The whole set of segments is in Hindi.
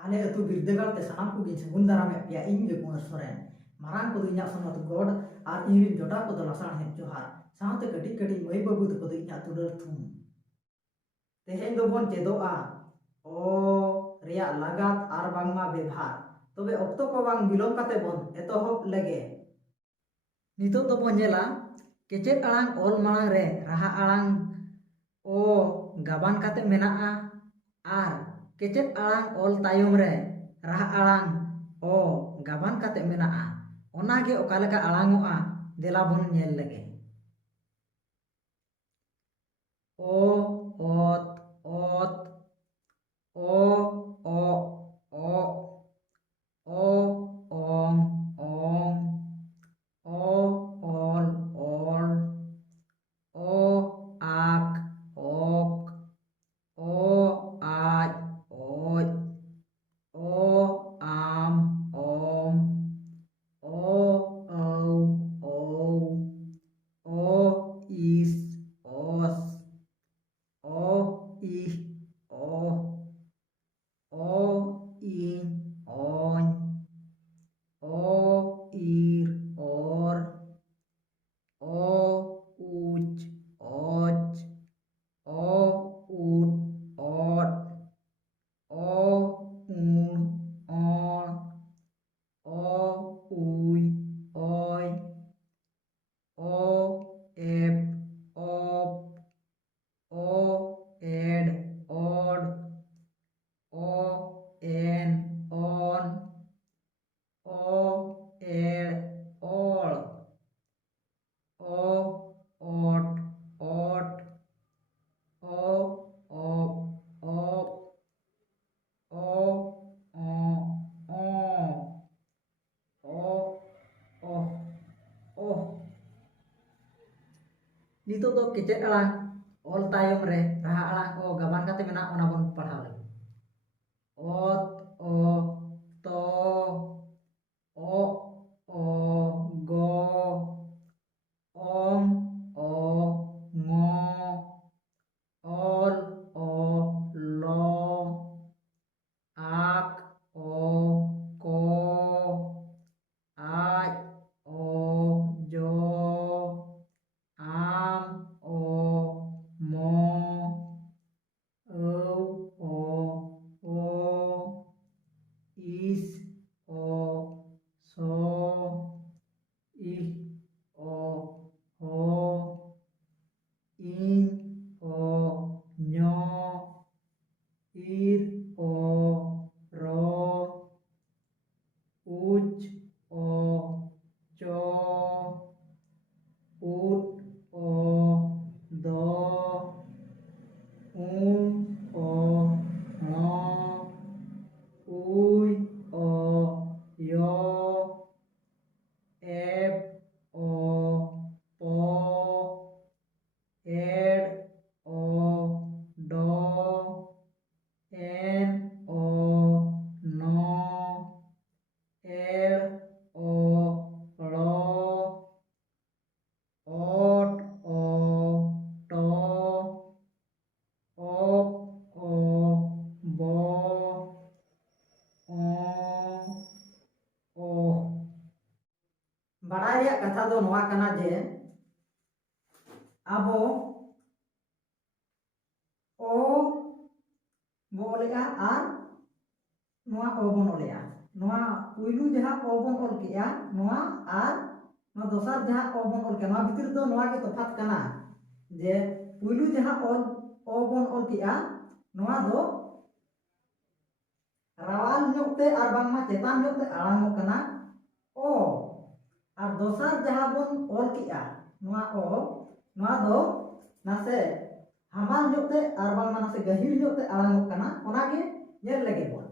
आले अतु बिरदगाड़ ते सानाम को सगुन दारामे पे इन गे कुंवर सोरेन मारांग को इना सोना तो गॉड और इन जोटा को लासाण हे जोहार साथे कटी कटी मई बाबू तो इना तुडर थुम तेहेन दो बन चेदोआ ओ रिया लगात आर बांगमा व्यवहार तबे ऑक्तो को बांग बिलोम काते बन एतोहब लगे नितो तो बन जेला केचेत आड़ांग ओल मांग रे राहा आड़ांग ओ गाबान काते मेनाआ आर केचेत आड़ांग ओल तायम रे राहा आड़ांग ओ गाबान काते मेनाआ ओनागे ओकालेका आड़ांगोआ देला बन नेल लगे ओ ओत ओत ओ ओ ओ ओ ओम ओम ओ ओल ओल ओ आक ओक ओ आज ओज ओ आम ओम ओ औ ओ इस ओस ओ ih oh o in on o ir or o uch och o ut ot o un on o uy oy o ep op o ed odd o en on o ed all o ot ot o op op o नितो तो केचेत आड़ांग ओल तायम रे राहा आड़ांग ओ गाबान काते मेना ओना बन पढ़ाव लगे ओत ओ तो ओ गो ओम ओ ngो ओल ओ लो आक ओ को आज ओ जो आम ओ मो ओ इस ओ सो ih o ho in o nyo ir o ro uch o cho ut o do o no uy o yo ep o po ed o do en o no el o lo ot o to op o bo ओ बड़ाई कथा दो नोआ कना जे आबो ओ बोलेगा आर नोआ ओ बन ओलेया नोआ पुइलु जहा ओ बन ओल किया नोआ आर नोआ दोसर जहा ओ बन ओल किया नोआ भितर दो नोआ के तफात कना जे पुइलु जहा ओ बन ओल किया नोआ दो रावाल ᱧᱚᱜते आर बांगमा चेतान ᱧᱚᱜते आड़ांगो कना ओ और दोसर जहां बन ओल किया नोआ ओ नोआ दो नासे हमाल ᱧᱚᱜते आर बांगमा नासे गहिर ᱧᱚᱜते आड़ांगो कना ओनागे नेल लगे बन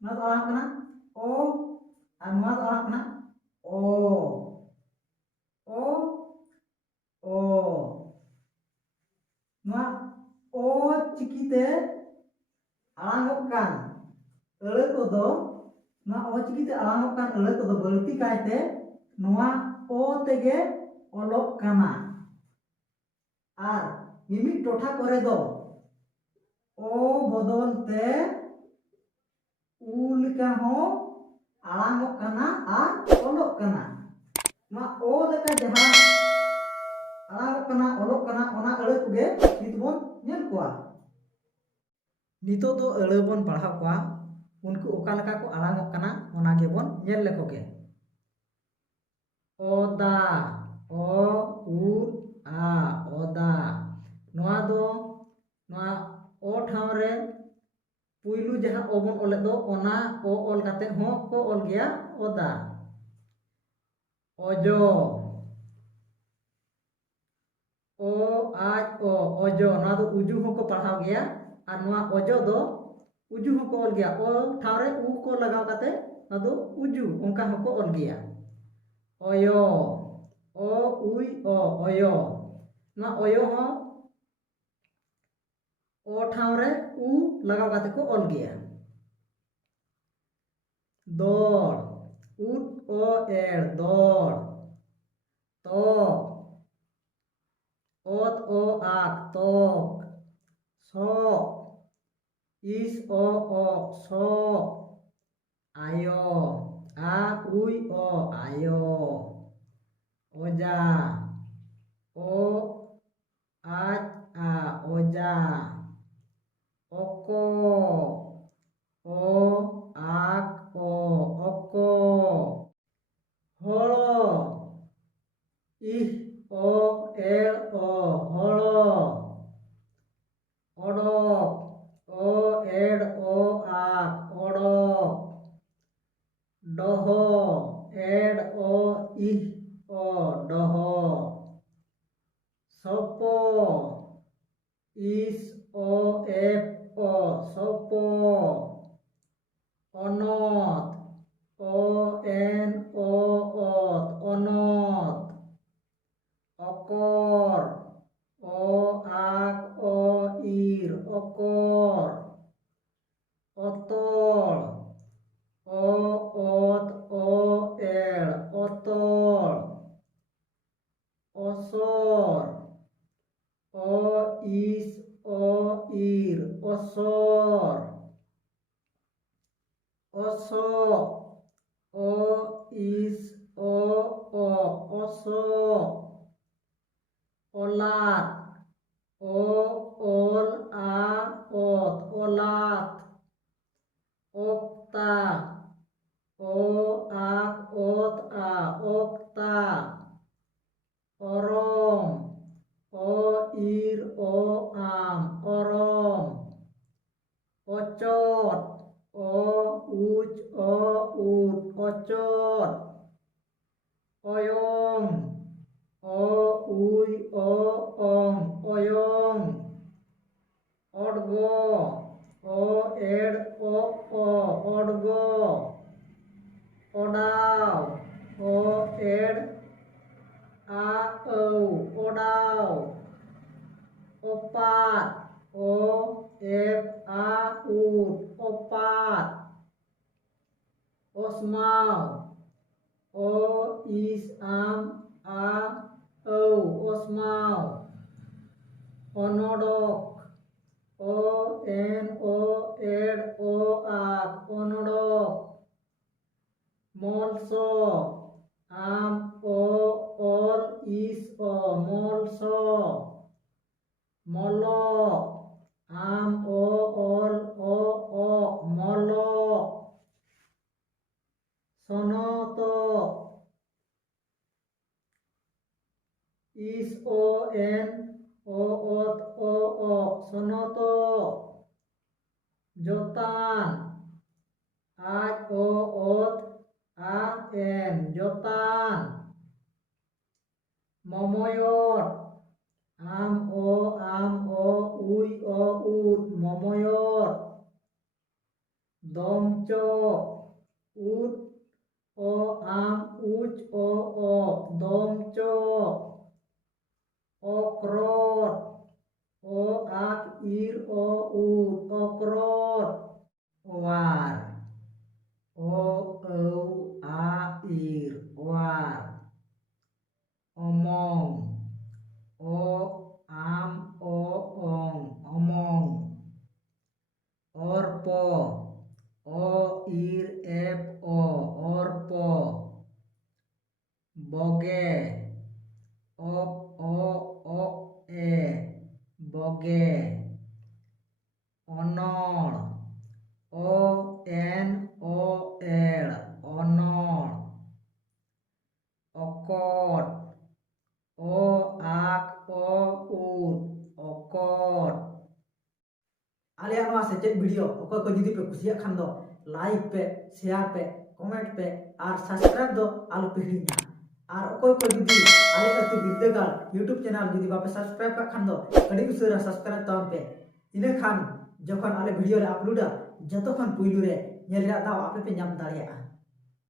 नोआ दो आड़ांग कना ओ और नोआ दो आड़ांग कना ओ ओ ओ नोआ ओ चिकीते आड़ांगो कान अड़े को दो नोआ ओ चिकीते आड़ांगो कान अड़े को दो बल्ती कायते नोआ ओ तेगे ओलोक काना आर मिमिट टोठा करे दो ओ बदल ते ul ka ho alangok kana ar olok kana ma o leka jahan alangok kana olok kana ona aᱲᱟᱹ koge nit bon nyel koa nito do aᱲᱟᱹ bon pahau koa unku oka leka ko alangok kana ona ge bon nyel leko ge oda o u a oda noa do noa o ठाव रे पुइलू जहां ओ बन ओले दो ओना ओ ओल काते हो को ओल गया ओदा ओजो ओ आज ओ ओजो ना दो उजू हो को पढ़ाव गया और नोआ ओजो दो उजू हो को ओल गया ओ ठाव रे उ को लगाव काते ना दो उजू उनका हो को ओल गया ओयो ओ उई ओ ओयो ना ओयो हो ओ ठाव रे उ लगाव काते को ओल गया दौड़ उट ओ एड़ दौड़ तो ओत ओ आक तोक सो इस ओ सो आयो आ उई ओ आयो ओजा ओ आज आ ओजा ओको ओ आक ओ ओको हलो इह ओ एल ओ हलो ओडोक ओ एड ओ आक ओडोक डोहो एड ओ इह ओ डोहो सोपो इस ओ एफ ओ सोपो ओनोत ओ एन ओ ओत ओनोत ओकोर ओ आक ओ इर ओकोर ओतोल ओ ओत ओ एड़ ओतोल ओसोर ओ इस ओ इर ओसोर ओसो ओ इस ओ ओसो ओलात ओ ओल आ ओत ओलात ओक्ता ओ आक ओत आ ओक्ता ओरम ओ इर ओ आम ओरम ओचोट ओ उच ओ उट ओचोट ओयong ओ उई ओ ओंग ओयong ओडगो ओ add O ओडगो ओडाव O add a औ ओडाव ओपात ओ एफ आ उट ओपात ओस्माव ओ इस आम आ औ ओस्माव ओनोडक ओ एन ओ एड ओ आक ओनोडक मोलसो आम ओ ओल इस ओ मोलसो मलो आम ओ ओल ओ मलो सोनोतो इस ओ एन ओ ओत ओ सोनोतो जोतान आज ओ ओत आ एन जोतान मोमोयोट आम ओ उई ओ उट मोमोयोट दोमचो उट ओ आम उच ओ दोमचो ओक्रोट ओ आक इर ओ उट ओक्रोट वार ओ औ आ इर वार omong o am o ong omong orpo o ir ep o orpo boge op o e boge onol o n o l onol okot o ak o ut okot Alia नवा सेचेद वीडियो ओको को जुदी पे कुसिया खान दो लाइक पे शेयर पे कमेंट पे और सब्सक्राइब दो आलू पे हिना और ओको को जुदी आले अतु बिरदेगाल यूट्यूब चैनल जुदी बापे सब्सक्राइब का खान दो कडी उसेरा सब्सक्राइब ताम पे इने खान जखन आले वीडियो रे अपलोडा जतो खन पुइलु रे नेल रा दाव आपे पे नाम दाड़िया।